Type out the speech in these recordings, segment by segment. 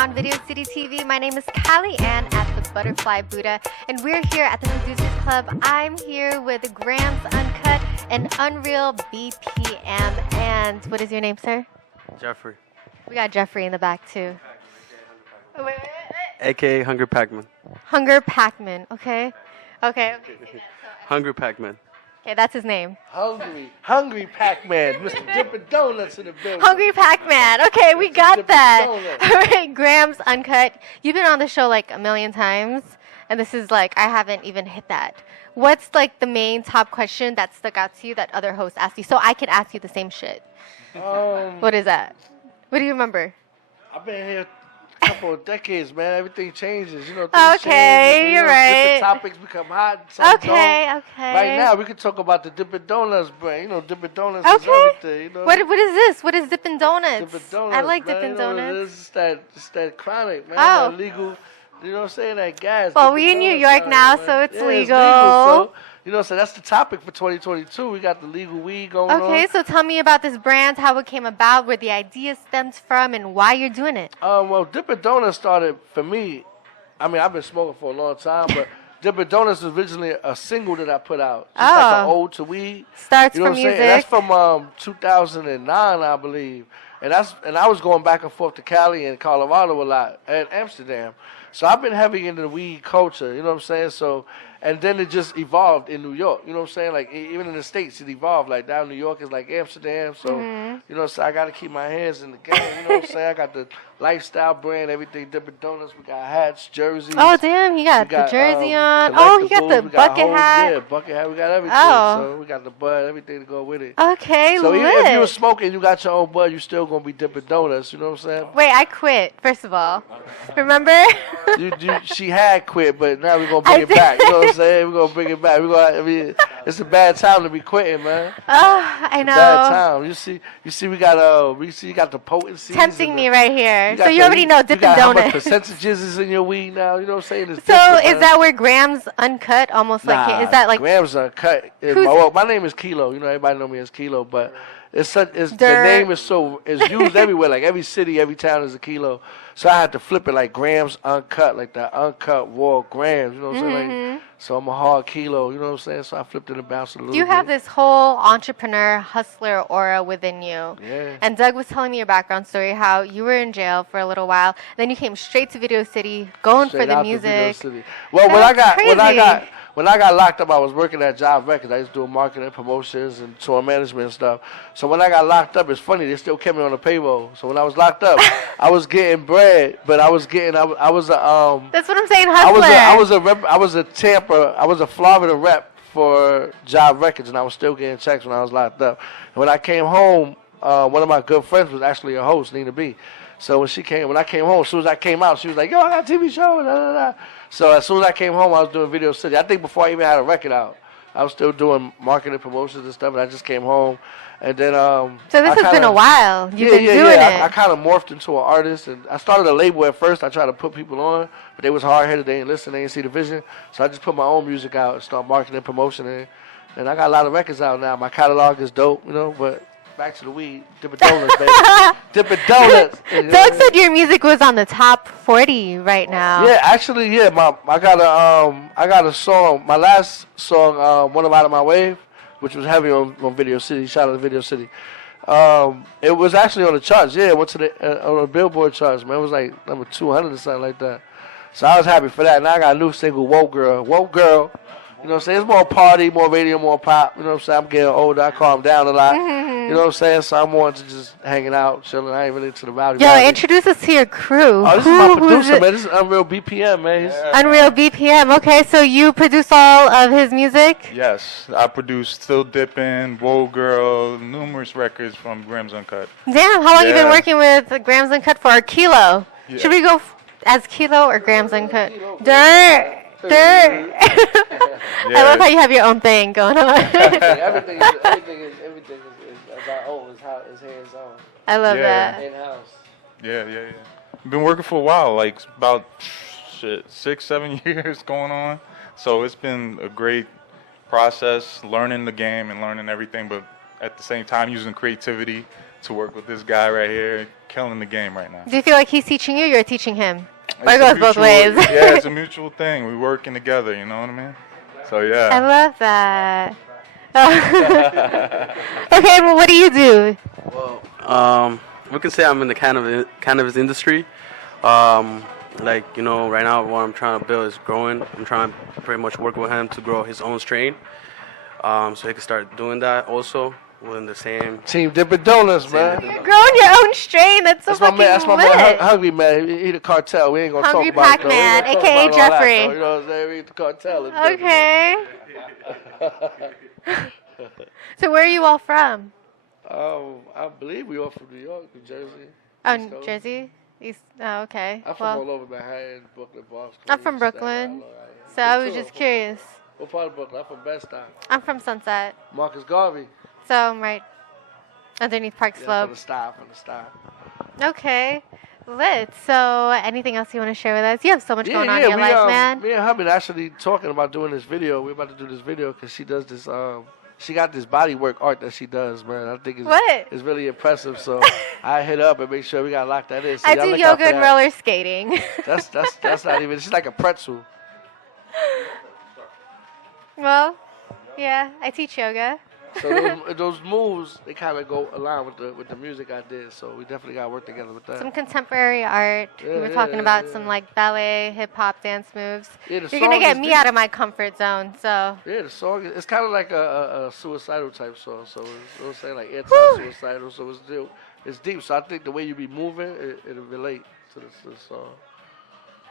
on Video City TV. My name is Callie Ann at the Butterfly Buddha, and we're here at the Producers Club. I'm here with Grams Uncut and Unreal BPM. And what is your name, sir? Jeffrey. We got Jeffrey in the back, too. Oh, wait. AKA Hunger Pac-Man. Hunger Pac-Man, okay? Okay. Hunger Pac-Man. Okay, that's his name. Hungry Pac-Man, Mr. Dippin' Donuts in the building. Hungry Pac-Man. Okay, we got Dippin' that. Donuts. All right, Grams Uncut. You've been on the show like a million times, and this is like, I haven't even hit that. What's like the main top question that stuck out to you that other hosts asked you? So I could ask you the same shit. What is that? What do you remember? I've been here a couple of decades, man. Everything changes. You know, Okay, things change, you're different right. topics become hot. Some Okay. don't. Right now, we can talk about the Dippin' Donuts brand. You know, Dippin' Donuts is Okay. everything. You know? What is this? What is Dippin' Donuts? Dippin' Donuts, I like man. Dippin' You know, Donuts. It's that chronic, man. Oh. That legal. You know what I'm saying? That gas. Well, Dippin' we in New Donuts York out now, here, so man. it's Yeah, legal. So, you know, so that's the topic for 2022. We got the legal weed going on. Okay, so tell me about this brand, how it came about, where the idea stems from, and why you're doing it. Well, Dippin' Donuts started for me. I mean, I've been smoking for a long time, but Dippin' Donuts was originally a single that I put out. Just like an ode to weed. Starts You know from what I'm saying? music. And that's from 2009, I believe. And I was going back and forth to Cali and Colorado a lot, and Amsterdam. So I've been heavy into the weed culture, you know what I'm saying? So, and then it just evolved in New York, you know what I'm saying? Like, even in the States, it evolved. Like, down New York is like Amsterdam. So, you know, so I got to keep my hands in the game, you know what I'm saying? I got the lifestyle brand, everything, Dippin' Donuts. We got hats, jerseys. Oh, damn, you got We the got, jersey on. Oh, you got collectibles, the we got bucket hose, hat. Yeah, bucket hat. We got everything. Oh. So we got the bud, everything to go with it. Okay, So lit. even if you were smoking, you got your own bud, you still going to be Dippin' Donuts, you know what I'm saying? Wait, I quit, first of all. Remember? She had quit, but now we're going to bring I it back. You know what I'm did. saying? We're going to bring it back. I mean, it's a bad time to be quitting, man. Oh, I know. Bad time. You see, we got the potency. Tempting me right here. got So you the- already know you Dippin' got how much Donuts. percentages is in your weed now? You know what I'm saying? It's So different, is man. that where Grams Uncut almost like Nah, is that like Grams Uncut? Who's- Well, my name is Kelo. You know, everybody know me as Kelo, but the Dirt. name is used everywhere. Like every city, every town is a Kelo. So I had to flip it like Grams Uncut, like that uncut raw grams. You know what I'm saying? Like, so I'm a hard Kelo. You know what I'm saying? So I flipped it and bounced it a little you bit. have this whole entrepreneur, hustler aura within you. Yeah. And Doug was telling me your background story, how you were in jail for a little while, then you came straight to Video City, going Straight for the out to Video music. City. Well, That's when I got locked up, I was working at Job Records. I used to do marketing, promotions, and tour management and stuff. So when I got locked up, it's funny, they still kept me on the payroll. So when I was locked up, I was getting bread, but I was a That's what I'm saying, hustler. I was a Florida rep for Job Records, and I was still getting checks when I was locked up. And when I came home, one of my good friends was actually a host, Nina B. So when I came home, as soon as I came out, she was like, "Yo, I got a TV show." Da, da, da. So as soon as I came home, I was doing Video City. I think before I even had a record out, I was still doing marketing promotions and stuff. And I just came home, and then So this has been a while. You've been doing it. I kind of morphed into an artist, and I started a label at first. I tried to put people on, but they was hard headed. They didn't listen. They didn't see the vision. So I just put my own music out and start marketing, promotion, and I got a lot of records out now. My catalog is dope, you know, but. Back to the weed, Dippin' Donuts, baby. Dippin' Donuts. Doug said your music was on the top 40 right now. Yeah, actually, yeah. I got a song. My last song, "One Out of My Wave," which was heavy on Video City. Shout out to Video City. It was actually on the charts. Yeah, it went to on the Billboard charts. Man, it was like number 200 or something like that. So I was happy for that. Now I got a new single, "Whoa Girl." Whoa Girl. You know what I'm saying? It's more party, more radio, more pop. You know what I'm saying? I'm getting older. I calm down a lot. You know what I'm saying? So I'm more into just hanging out, chilling. I ain't really into the rowdy. Yo, introduce us to your crew. Oh, this is my who's producer, it? man. This is Unreal BPM, man. Unreal BPM. Okay, so you produce all of his music? Yes, I produced Still Dippin', Whoa Girl, numerous records from Grams Uncut. Damn, how long you been Yeah. working with Grams Uncut for? Or Kelo? Yeah. Should we go as Kelo or Grams Uncut? Dirt. Dirt. I love how you have your own thing going on. everything is our own. It's hands on. I love Yeah. that. In house. Yeah. Been working for a while, like about 6-7 years going on. So it's been a great process, learning the game and learning everything, but at the same time using creativity to work with this guy right here, killing the game right now. Do you feel like he's teaching you, you're teaching him? Or it It's a goes both mutual- ways? Yeah, it's a mutual thing. We working together, you know what I mean? So I yeah. love that. Okay, well, what do you do? Well, we can say I'm in the cannabis industry. Like, you know, right now what I'm trying to build is growing. I'm trying to pretty much work with him to grow his own strain. So he can start doing that also within the same. Team Dippin' Donuts, man. You're growing your own strain. That's so That's my fucking man. That's my lit. man. Hungry man. He the cartel. We ain't gonna Hungry talk about it. Pac-Man, though. We ain't aka gonna talk about all that, Jeffrey. though. You know what I'm saying? We the cartel. Okay. So where are you all from? I believe we all from New York, New Jersey. Oh, East Coast. Jersey? East. Oh, okay. I'm from Well, all over Manhattan, Brooklyn, Boston. I'm from Staten Brooklyn, Island, all right. so I Me was too. just curious. What part of Brooklyn? I'm from Bed-Stuy. I'm from Sunset, Marcus Garvey. so I'm right underneath Park Yeah, Slope. from the style. Okay. Lit. So anything else you want to share with us? You have so much going on in your life, man. Me and her been actually talking about doing this video. We're about to do this video because she does this. She got this body work art that she does, man. I think What? it's really impressive. So I hit up and make sure we gotta lock that in. So I y'all do look out yoga for and that. roller skating. That's not even. She's like a pretzel. Well, yeah, I teach yoga. So those moves, they kind of go along with the music I did. So we definitely got to work together with that. Some contemporary art. We were talking about some like ballet, hip hop dance moves. Yeah, the You're gonna song get is me deep. out of my comfort zone, so Yeah, the song it's kind of like a suicidal type song. So it's, you know what I'm saying, like anti-suicidal. So it's deep. So I think the way you be moving, it'll relate to the song.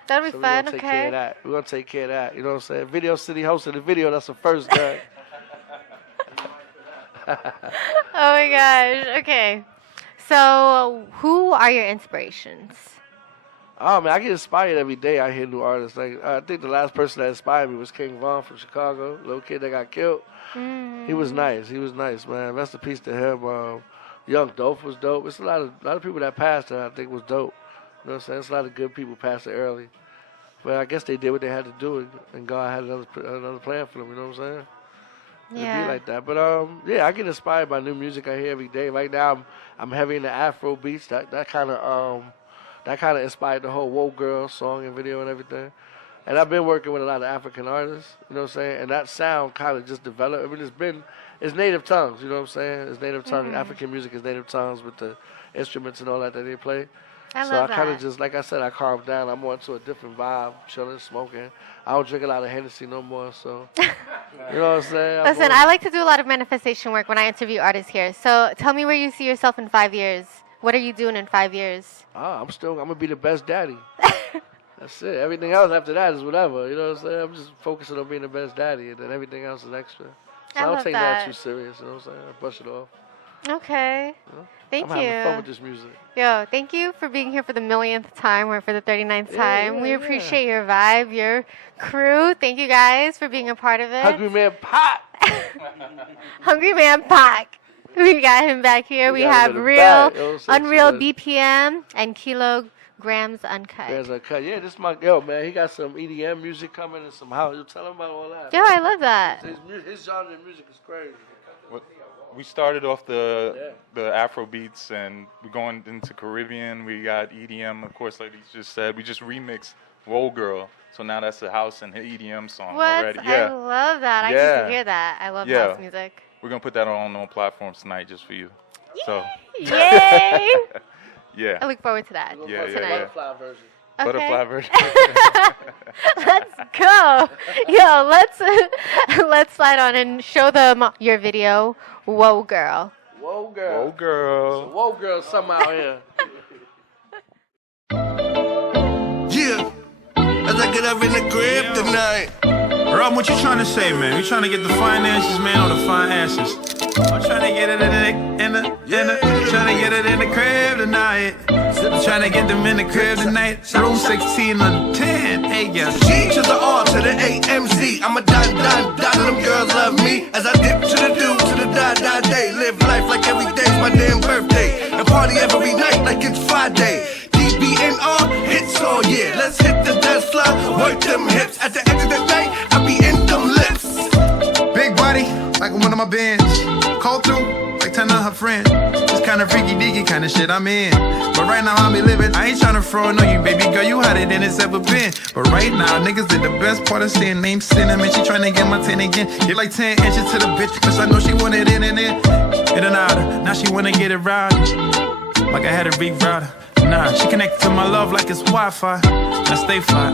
that'll be So fun. we're gonna take care of Okay. that. We're gonna take care of that. You know what I'm saying? Video City hosted the video. That's the first guy. Oh my gosh. Okay. So, who are your inspirations? Oh man, I get inspired every day. I hear new artists. Like I think the last person that inspired me was King Von from Chicago, little kid that got killed. He was nice. He was nice, man. Rest in peace to him. Young Dolph was dope. It's a lot of people that passed that I think was dope. You know what I'm saying? It's a lot of good people passing early. But I guess they did what they had to do, and God had another plan for them. You know what I'm saying? It'd Yeah. be like that. But yeah, I get inspired by new music I hear every day. Right now, I'm heavy into Afro beats. That kind of inspired the whole Whoa Girl song and video and everything. And I've been working with a lot of African artists. You know what I'm saying? And that sound kind of just developed. I mean, it's native tongues. You know what I'm saying? It's native tongue. African music is native tongues with the instruments and all that they play. I So love I kind of that. just, like I said, I calmed down. I'm more into a different vibe, chilling, smoking. I don't drink a lot of Hennessy no more, so you know what I'm saying? Listen, I like to do a lot of manifestation work when I interview artists here. So, tell me where you see yourself in 5 years. What are you doing in 5 years? I'm gonna be the best daddy. That's it. Everything else after that is whatever. You know what I'm saying? I'm just focusing on being the best daddy, and then everything else is extra. So I I don't love take that. that too serious. You know what I'm saying? I brush it off. Okay. Thank I'm having fun with you. this music. Yo, thank you for being here for the millionth time or for the 39th time. We yeah. appreciate your vibe, your crew. Thank you guys for being a part of it. Hungry Man Pot. Hungry Man Pac. We got him back here. We got him have in the Real, back. You know what I'm saying? Unreal So BPM, and Kilograms Uncut. There's a cut. Yeah, this my yo man. He got some EDM music coming and some house. You tell him about all that. Yo, I love that. His genre of music is crazy. We started off the Afro beats, and we're going into Caribbean. We got EDM, of course, like he just said. We just remixed Roll Girl, so now that's a house and EDM song What? already. I Yeah, love that. I used Yeah. to hear that. I love Yeah. house music. we're gonna put that on platforms tonight just for you. So Yay! I yeah, look forward to that Yeah, yeah, tonight. yeah. Butterfly version. butterfly version. Let's go. Yo, let's slide on and show them your video. Whoa, girl. Whoa girl. Oh girl. Whoa girl, something out here. Yeah, as I get up in the crib tonight. Rob, what you trying to say, man? You trying to get the finances, man, or the fine asses? I'm trying to get it trying to get it in the crib tonight. I'm trying to get them in the crib tonight. Room 16 on 10. Hey, yeah. G to the R to the AMZ. I'm a dime, them girls love me. As I dip to the do, to the die day. Live life like every day's my damn birthday. And party every night like it's Friday. DBNR, hits all year. Let's hit the dance floor, work them hips. At the end of the night, I be in them lips. Big body, like one of my bands. Call through, like 10 of her friends. This kind of freaky deaky kind of shit I'm in. But right now I be living. I ain't tryna front on you, baby girl. You hotter than it's ever been. But right now, niggas did the best part of saying name cinnamon. She tryna get my 10 again. Get like 10 inches to the bitch, cause I know she want it in and in. In and out. Now she wanna get it routed. Like I had a big router. Nah, she connected to my love like it's Wi-Fi. I stay fly.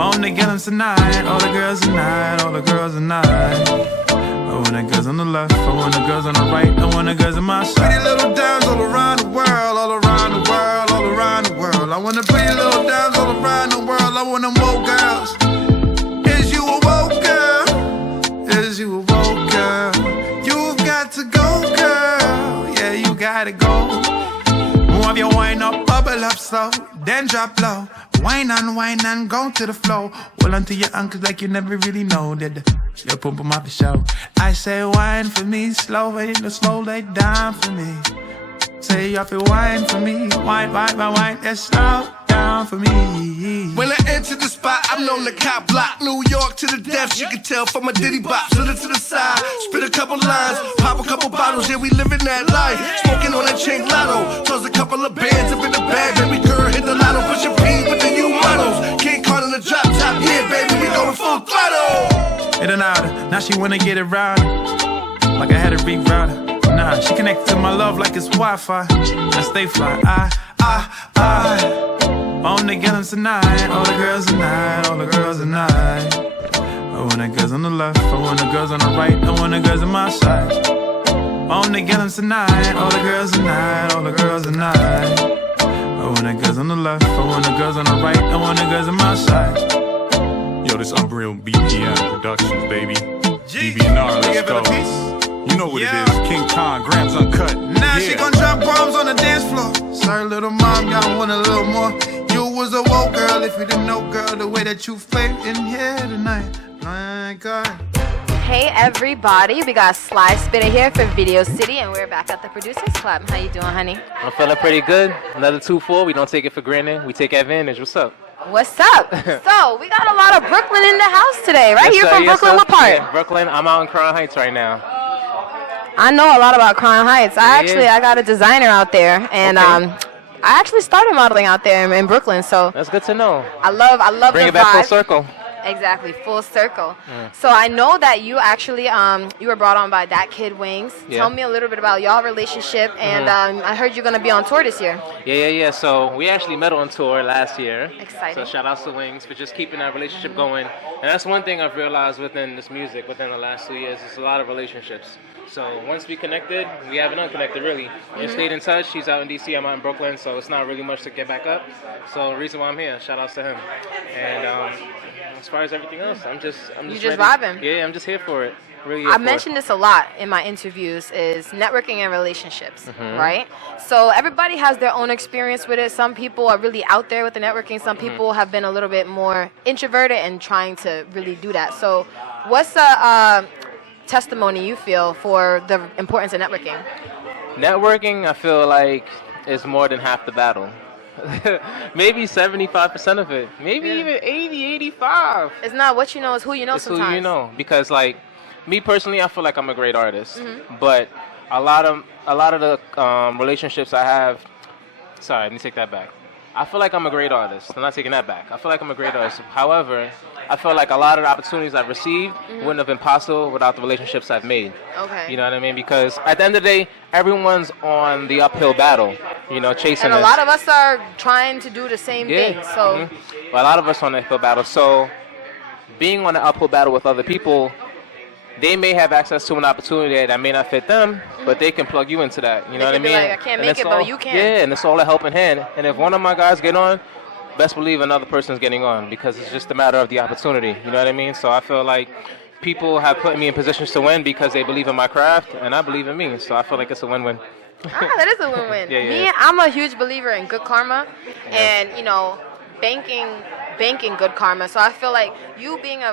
On the girls tonight, all the girls tonight, all the girls tonight. I want the girls on the left, I want the girls on the right, I want the girls on my side. Pretty little dimes all around the world, all around the world, all around the world. I want the pretty little dimes all around the world, I want them woke girls. Is you a woke girl? Is you a woke girl? You've got to go, girl. Yeah, you gotta go. Move your wine up, bubble up slow, then drop low. Wine and go to the flow. Hold on to your ankles like you never really know that your pum pum off the show. I say wine for me, slow it, slow lay down for me. Say you have to wine for me, wine, that's slow down for me. When I enter the spot, I'm known to cop block. New York to the death, you can tell from my ditty bop. Slid it to the side, spit a couple lines, pop a couple bottles, yeah, we living that life. Smoking on that chain lotto, toss a couple of bands up in the bag, baby girl, hit the lotto, push your P with the new models. King caught in the drop top, yeah, baby, we going full throttle. In and out, now she wanna get it routed. Like I had a rerouter. Nah, she connected to my love like it's Wi-Fi. I stay fly. On the girls tonight, all the girls tonight, all the girls tonight. I want the girls on the left, I want the girls on the right, I want the girls on my side. On the girls tonight, all the girls tonight, all the girls tonight. I want the girls on the left, I want the girls on the right, I want the girls on my side. Yo, this Unreal BPM Productions, baby. DBNR, let's go. You know what it is, King Khan, Grams Uncut. Now she gon' drop bombs on the dance floor. Sorry, little mom, y'all want a little more. You was a woke girl if you didn't know, girl, the way that you fake in here tonight. My God. Hey everybody, we got Sly Spitta here for Video City, and we're back at the Producers Club. How you doing, honey? I'm feeling pretty good. Another 2-4. We don't take it for granted. We take advantage. What's up? What's up? So, we got a lot of Brooklyn in the house today, right? You're from Brooklyn, what part? Yeah, Brooklyn. I'm out in Crown Heights right now. I know a lot about Crown Heights. I got a designer out there, and I actually started modeling out there in Brooklyn, so. That's good to know. I love Bring the it back vibe. full circle. Exactly, full circle. So I know that you actually you were brought on by That Kid Wings. Yeah. Tell me a little bit about y'all relationship, and I heard you're gonna be on tour this year. Yeah. So we actually met on tour last year. Exciting. So shout out to Wings for just keeping that relationship going. And that's one thing I've realized within this music, within the last 2 years, it's a lot of relationships. So once we connected, we haven't unconnected really. We stayed in touch. He's out in DC, I'm out in Brooklyn, so it's not really much to get back up. So the reason why I'm here, shout outs to him. And as far as everything else, I'm just just ready. vibing. Yeah, I'm just here for it. Really I mentioned this a lot in my interviews, is networking and relationships, right? So everybody has their own experience with it. Some people are really out there with the networking. Some people have been a little bit more introverted and trying to really do that. So what's a testimony you feel for the importance of networking? Networking, I feel like, is more than half the battle. Maybe 75% of it. Maybe even 80, 85. It's not what you know, it's who you know It's sometimes. who you know. Because, like, me personally, I feel like I'm a great artist. But a lot of the relationships I have... Sorry, let me take that back. I feel like I'm a great artist. I'm not taking that back. I feel like I'm a great artist. However, I feel like a lot of the opportunities I've received wouldn't have been possible without the relationships I've made. Okay. You know what I mean? Because at the end of the day, everyone's on the uphill battle, you know, chasing And a this. lot of us are trying to do the same thing. So But a lot of us on the uphill battle. So being on the uphill battle with other people, they may have access to an opportunity that may not fit them, but they can plug you into that. You know what I can be mean? like, I can't And make it's it, but you can. Yeah, and it's all a helping hand. And if one of my guys get on, best believe another person's getting on, because it's just a matter of the opportunity. You know what I mean? So I feel like people have put me in positions to win because they believe in my craft, and I believe in me. So I feel like it's a win-win. that is a win-win. Yeah. I'm a huge believer in good karma, and you know, banking good karma. So I feel like you being I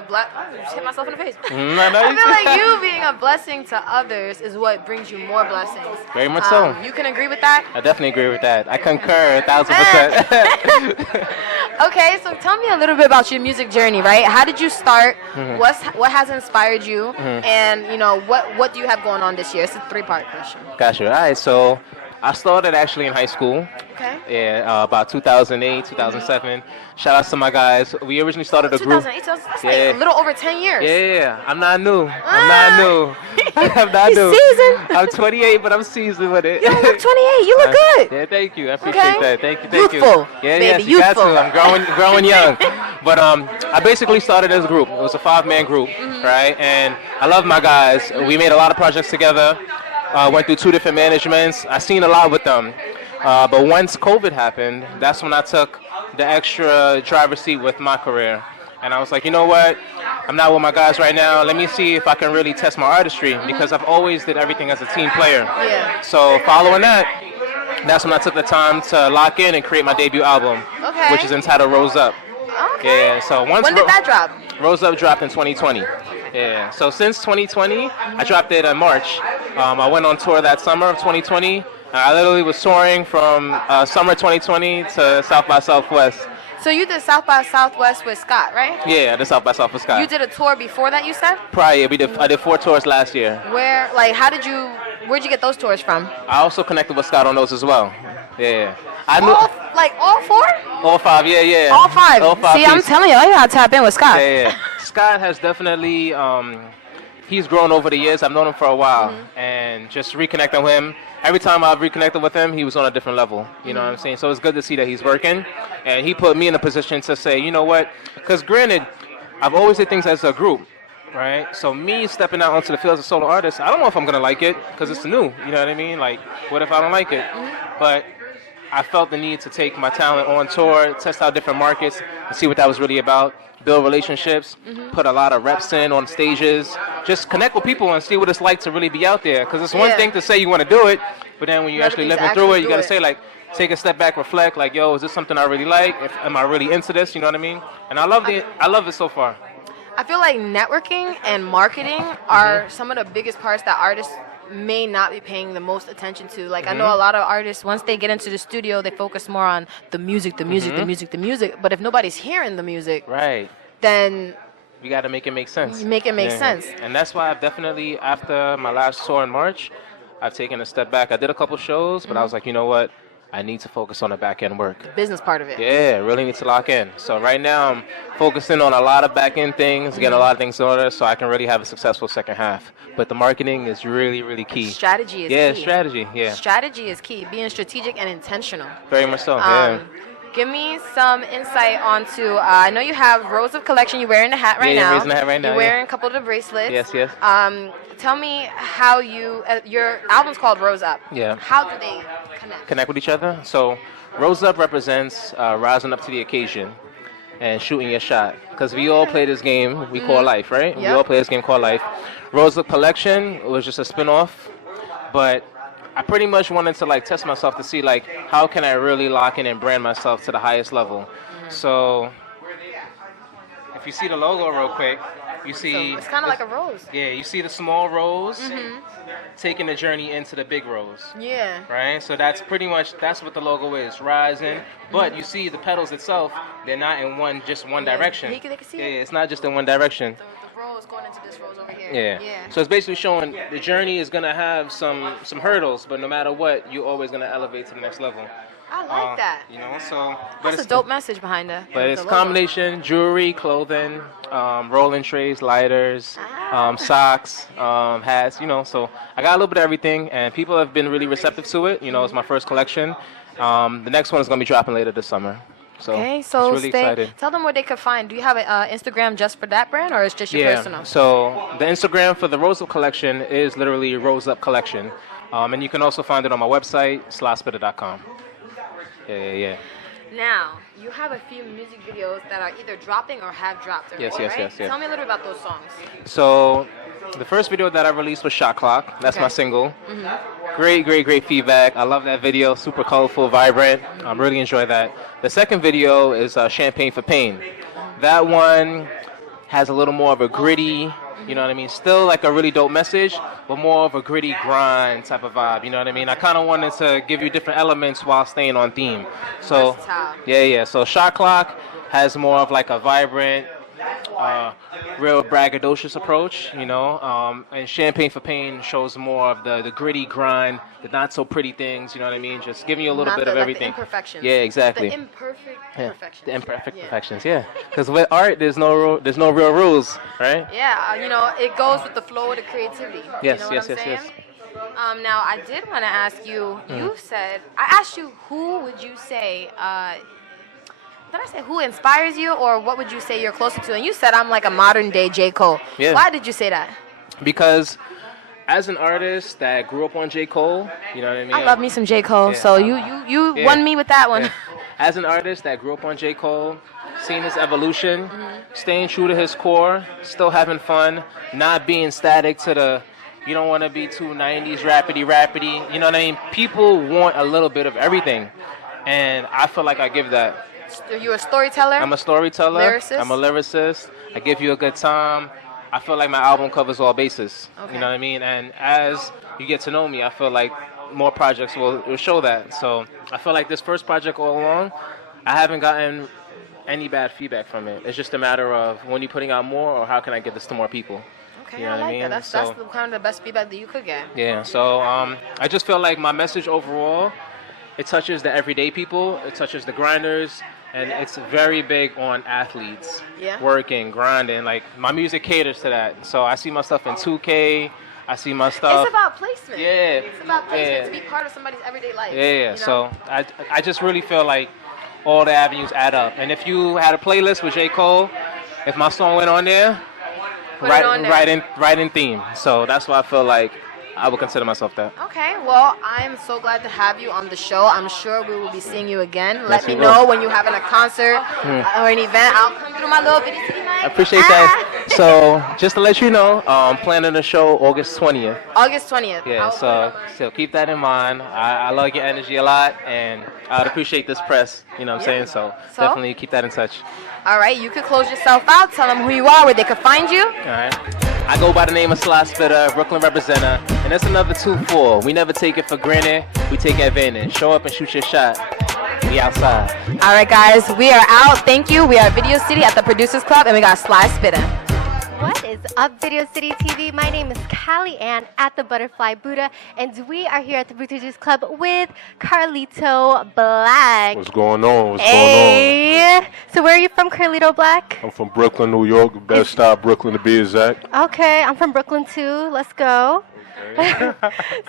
just hit myself in the face. I feel like you being a blessing to others is what brings you more blessings. Very much so. You can agree with that? I definitely agree with that. I concur 1,000%. Okay, so tell me a little bit about your music journey, right? How did you start? What has inspired you? And you know, what do you have going on this year? It's a 3-part question. Gotcha. All right, so I started actually in high school. Okay. Yeah, about 2008, 2007. Shout out to my guys. We originally started a group. 2008, so that's like a little over 10 years. Yeah, I'm not new. I'm not new. I'm not new. Seasoned. I'm 28, but I'm seasoned with it. You don't look 28. You look good. Yeah, thank you. I appreciate that. Thank you. Thank Youthful, you. Yeah, baby, yes, you got youthful. to. I'm growing young. But I basically started as a group. It was a 5-man group, right? And I love my guys. We made a lot of projects together. Went through 2 different managements. I seen a lot with them. But once COVID happened, that's when I took the extra driver's seat with my career. And I was like, you know what? I'm not with my guys right now. Let me see if I can really test my artistry because I've always did everything as a team player. Yeah. So following that, that's when I took the time to lock in and create my debut album, Okay. which is entitled Rose Up. Okay. Yeah. So once When did that drop? Rose Up dropped in 2020. Yeah. So since 2020, I dropped it in March. I went on tour that summer of 2020. I literally was touring from summer 2020 to South by Southwest. So you did South by Southwest with Scott, right? Yeah, the South by Southwest Sky. You did a tour before that, you said? Prior, I did 4 tours last year. Where, like, where'd you get those tours from? I also connected with Scott on those as well. Yeah. I knew All 4? all 5. Yeah. All 5. All 5 See, I'm pieces. telling you, I gotta tap in with Scott. Yeah. Scott has definitely he's grown over the years. I've known him for a while, and just reconnecting with him. Every time I've reconnected with him, he was on a different level. You know what I'm saying? So it's good to see that he's working, and he put me in a position to say, you know what? Because granted, I've always did things as a group, right? So me stepping out onto the field as a solo artist, I don't know if I'm gonna like it because it's new. You know what I mean? Like, what if I don't like it? But I felt the need to take my talent on tour, test out different markets, and see what that was really about. Build relationships, put a lot of reps in on stages, just connect with people and see what it's like to really be out there. Because it's one thing to say you want to do it, but then when you actually living through it, you got to say, like, take a step back, reflect, like, yo, is this something I really like? Am I really into this? You know what I mean? And I love it so far. I feel like networking and marketing are some of the biggest parts that artists may not be paying the most attention to. Like, I know a lot of artists, once they get into the studio, they focus more on the music. But if nobody's hearing the music, right, then we got to make it make sense. You make it make sense. And that's why I've definitely, after my last tour in March, I've taken a step back. I did a couple shows, but I was like, you know what? I need to focus on the back end work. The business part of it. Yeah, really need to lock in. So right now I'm focusing on a lot of back end things, getting a lot of things in order so I can really have a successful second half. But the marketing is really, really key. Strategy is key. Yeah, strategy, yeah. Strategy is key. Being strategic and intentional. Very much so, yeah. Give me some insight onto, I know you have Rose of Collection. You're wearing the hat right now. Yeah, raising the hat right now. You're wearing a couple of the bracelets. Yes. Tell me how your album's called Rose Up. Yeah. How do they connect? Connect with each other? So Rose Up represents rising up to the occasion and shooting your shot. Because we all play this game we call life, right? Yep. We all play this game called life. Rose Up Collection was just a spin-off, but I pretty much wanted to like test myself to see like how can I really lock in and brand myself to the highest level. So if you see the logo real quick, you see it's kind of like a rose. Yeah, you see the small rose taking the journey into the big rose. Yeah. Right? So that's pretty much that's what the logo is, rising. But you see the petals itself, they're not in one direction. They can see it's not just in one direction. The rose going into this rose over here. Yeah. So it's basically showing the journey is gonna have some hurdles, but no matter what, you're always gonna elevate to the next level. I like that. You know, so That's a dope message behind that. But it's combination jewelry, clothing, rolling trays, lighters, socks, hats. You know, so I got a little bit of everything, and people have been really receptive to it. You know, it's my first collection. The next one is gonna be dropping later this summer. So okay, so it's really excited. Tell them where they could find. Do you have an Instagram just for that brand, or it's just your personal? So the Instagram for the Rose Up Collection is literally Rose Up Collection, and you can also find it on my website, Spitta.com. Yeah. Now, you have a few music videos that are either dropping or have dropped already, Yes. right? Tell me a little bit about those songs. So the first video that I released was Shot Clock. That's my single. Great feedback. I love that video. Super colorful, vibrant. I really enjoy that. The second video is Champagne for Pain. That one has a little more of a gritty, you know what I mean? Still like a really dope message, but more of a gritty grind type of vibe, you know what I mean? I kind of wanted to give you different elements while staying on theme. So, yeah. So Shot Clock, has more of like a vibrant, real braggadocious approach, and Champagne for Pain shows more of the gritty grind, the not so pretty things, you know what I mean? Just giving you a little Not bit the, of like, everything. The imperfections. Yeah, exactly. The imperfect Yeah, perfections. the imperfect perfections, yeah. Because with art, there's no real rules, right? Yeah, it goes with the flow of the creativity. Yes, you know yes, what I'm yes, saying? yes. Now, I did want to ask you, I asked you, who would you say, did I say who inspires you, or what would you say you're closer to? And you said I'm like a modern day J. Cole. Yeah. Why did you say that? Because as an artist that grew up on J. Cole, you know what I mean? I love me some J. Cole, Yeah. so you Yeah. won me with that one. Yeah. As an artist that grew up on J. Cole, seeing his evolution, staying true to his core, still having fun, not being static to the, you don't want to be too 90s rapidy, you know what I mean? People want a little bit of everything, and I feel like I give that. You're a storyteller? I'm a storyteller. Lyricist? I'm a lyricist. I give you a good time. I feel like my album covers all bases. Okay. You know what I mean? And as you get to know me, I feel like more projects will show that. So I feel like this first project all along, I haven't gotten any bad feedback from it. It's just a matter of when you're putting out more, or how can I get this to more people? Okay, You know I what I like mean? that. That's So- the kind of the best feedback that you could get. Yeah, so I just feel like my message overall, it touches the everyday people, it touches the grinders, and it's very big on athletes. Yeah. Working, grinding. Like, my music caters to that. So I see my stuff in 2K, I see my stuff. It's about placement. Yeah. It's about placement Yeah. to be part of somebody's everyday life. Yeah, you know? so I just really feel like all the avenues add up. And if you had a playlist with J. Cole, if my song went on there, Put it on there. right in theme. So that's why I feel like I would consider myself that. Okay, well, I'm so glad to have you on the show. I'm sure we will be seeing you again. Let Yes, me we know will. when you're having a concert or an event. I'll come through my little video city night. I appreciate that. So just to let you know, planning a show August 20th. August 20th. Yeah, I'll so keep that in mind. I like your energy a lot, and I'd appreciate this press. You know what I'm saying? So So? definitely keep that in touch. All right, you could close yourself out. Tell them who you are, where they could find you. All right. I go by the name of Spitta, Brooklyn representer, and that's another 2-4. We never take it for granted. We take advantage. Show up and shoot your shot. We outside. All right, guys, we are out. Thank you. We are Video City at the Producers Club, and we got Sly Spitta. What is up, Video City TV? My name is Callie Ann at the Butterfly Buddha, and we are here at the Producers Club with Carlito Black. What's going on? What's going Hey. So where are you from, Carlito Black? on? I'm from Brooklyn, New York. Best style Brooklyn to be exact. Okay, I'm from Brooklyn too. Let's go.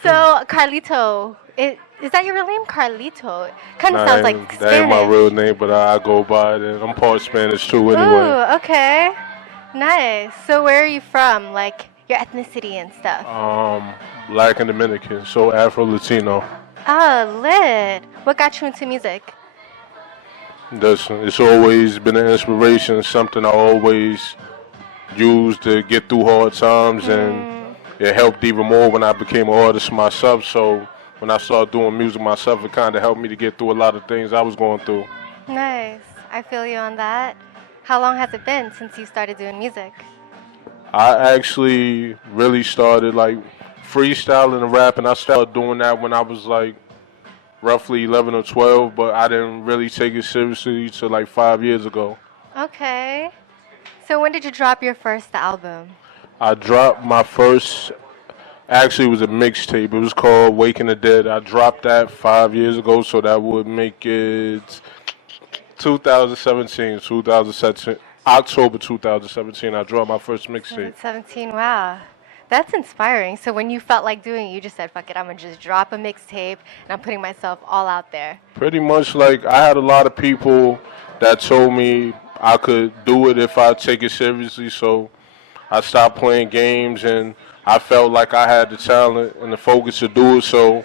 So Carlito, is that your real name, Carlito? Kind of sounds like that ain't my Spanish. real name, but I go by it. And I'm part Spanish too, anyway. Ooh, okay. Nice. So where are you from? Like your ethnicity and stuff. Black and Dominican, so Afro-Latino. Oh, lit. What got you into music? It's always been an inspiration, something I always used to get through hard times, and it helped even more when I became an artist myself. So when I started doing music myself, it kind of helped me to get through a lot of things I was going through. Nice. I feel you on that. How long has it been since you started doing music? I actually really started like freestyling and rapping. I started doing that when I was like roughly 11 or 12, but I didn't really take it seriously till like 5 years ago. Okay. So when did you drop your first album? I dropped my first, actually it was a mixtape. It was called Waking the Dead. I dropped that 5 years ago, so that would make it 2017, October 2017, I dropped my first mixtape. 17, wow. That's inspiring. So when you felt like doing it, you just said, fuck it, I'm going to just drop a mixtape, and I'm putting myself all out there. Pretty much, like, I had a lot of people that told me I could do it if I take it seriously, so I stopped playing games, and I felt like I had the talent and the focus to do it, so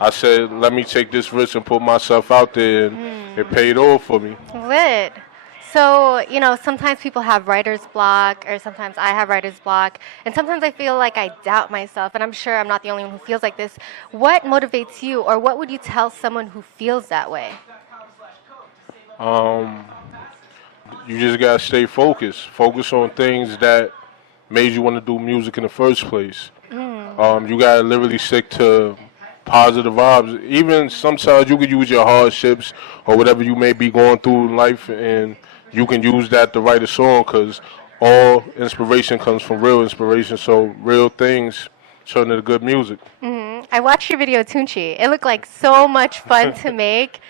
I said, let me take this risk and put myself out there, and it paid off for me. Lit. So, you know, sometimes people have writer's block, or sometimes I have writer's block, and sometimes I feel like I doubt myself, and I'm sure I'm not the only one who feels like this. What motivates you, or what would you tell someone who feels that way? You just gotta stay focused. Focus on things that made you want to do music in the first place. You gotta literally stick to positive vibes. Even sometimes you could use your hardships or whatever you may be going through in life and you can use that to write a song, because all inspiration comes from real inspiration. So real things turn into good music. I watched your video, Tunchi. It looked like so much fun to make.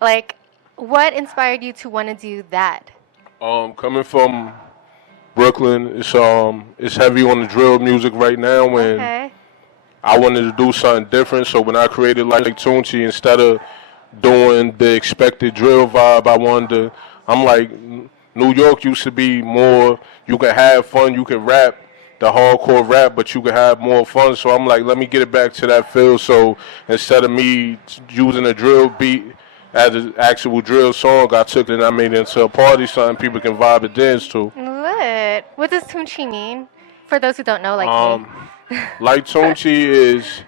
Like, what inspired you to want to do that? Coming from Brooklyn, it's heavy on the drill music right now, and Okay. I wanted to do something different. So when I created like Tunchi, instead of doing the expected drill vibe, I'm like, New York used to be more, you can have fun, you can rap, the hardcore rap, but you can have more fun. So I'm like, let me get it back to that feel. So instead of me using a drill beat as an actual drill song, I took it and I made it into a party song people can vibe and dance to. Lit. What does Tunchi mean? For those who don't know, like me. Like Tunchi is,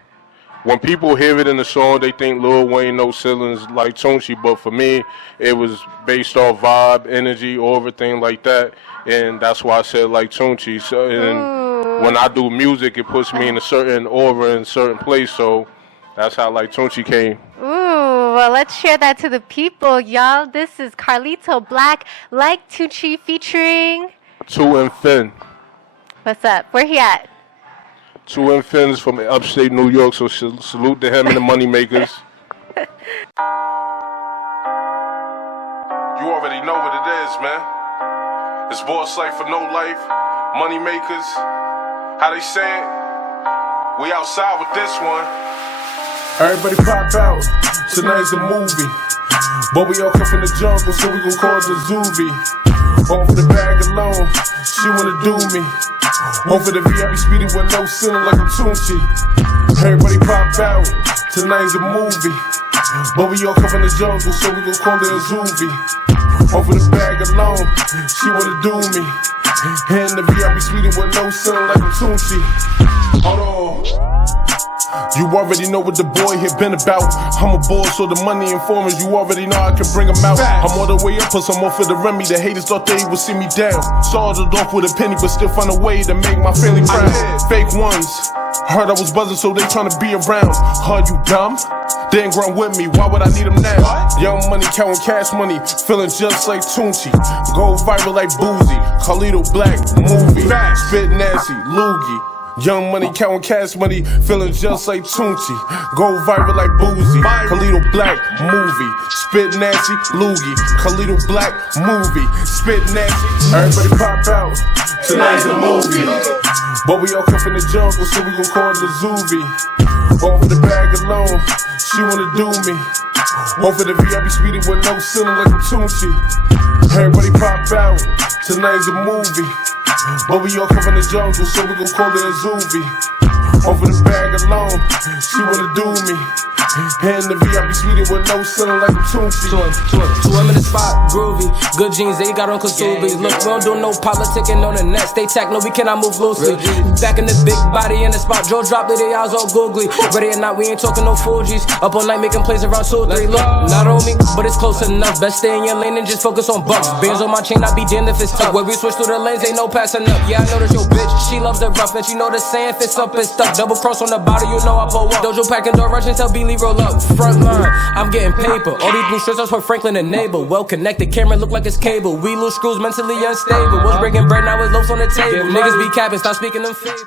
when people hear it in the song, they think Lil Wayne, No Ceilings, like Tunchi. But for me, it was based off vibe, energy, everything like that. And that's why I said like Tunchi. So, and when I do music, it puts me in a certain aura in a certain place. So that's how like Tunchi came. Ooh, well, let's share that to the people, y'all. This is Carlito Black, like Tunchi, featuring... 2 and Finn. What's up? Where he at? 2 and Finn's from upstate New York, so salute to him and the money makers. You already know what it is, man. It's boss life for no life, money makers. How they say it? We outside with this one. Everybody pop out, tonight's a movie. But we all come from the jungle, so we gon' call it the Zoovie. Off for the bag alone, she wanna do me. Off for the VIP speedy with no ceiling like a Tunchi. Everybody pop out, tonight's a movie. But we all come from the jungle, so we gon' call it a Zoovie. Off for the bag alone, she wanna do me. And the VIP speedy with no ceiling like a Tunchi. Hold on. You already know what the boy here been about. I'm a boss, so the money informers, you already know I can bring them out. I'm all the way up, plus I'm off for the Remy. The haters thought they would see me down. Started off with a penny, but still find a way to make my family proud. Fake ones, heard I was buzzing, so they tryna be around. Are you dumb? They ain't grown with me, why would I need them now? Young money, counting cash money, feeling just like Tunchi. Go viral like Boozy, Carlito Black, movie. Spit Nancy, Loogie. Young money, counting cash money, feeling just like Tunchi. Go viral like Boozy, Carlito Black, movie. Spit Nancy, Loogie, Carlito Black, movie. Spit Nancy, everybody pop out, tonight's a movie. But we all come from the jungle, so we gon' call it the Zoovie. Off for the bag alone, she wanna do me. Off for the VIP speedy with no ceiling like a Tunchi. Everybody pop out, tonight's a movie. But we all come from the jungle, so we gon' call it a Zoovie. Off for the bag alone, she wanna do me. And the VIP speedy with no ceiling like a Tunchi. 2 in the spot, groovy. Good jeans, they got on Kasubi. Look, we don't do no politicking on the net. Stay tech, no, we cannot move loosely. Back in the big body in the spot. Joe dropped it, they eyes all googly. Ready or not, we ain't talking no Fuji's. Up all night making plays around 2 or 3. Look, not on me, but it's close enough. Best stay in your lane and just focus on bucks. Bands on my chain, I be damned if it's tough. When we switch through the lanes, ain't no passing up. Yeah, I know that's your bitch. She loves the rough, and she know the saying fits up and stuff. Double cross on the body, you know I pull up. Dojo packing, door rushing, tell Beanie roll up. Front line, I'm getting paper. All these blue shirts are for Franklin and Neighbor. Well connected, camera look like it's cable. We lose screws, mentally unstable. Was breaking bread, now it's loaves on the table. Niggas be capping, stop speaking them fables.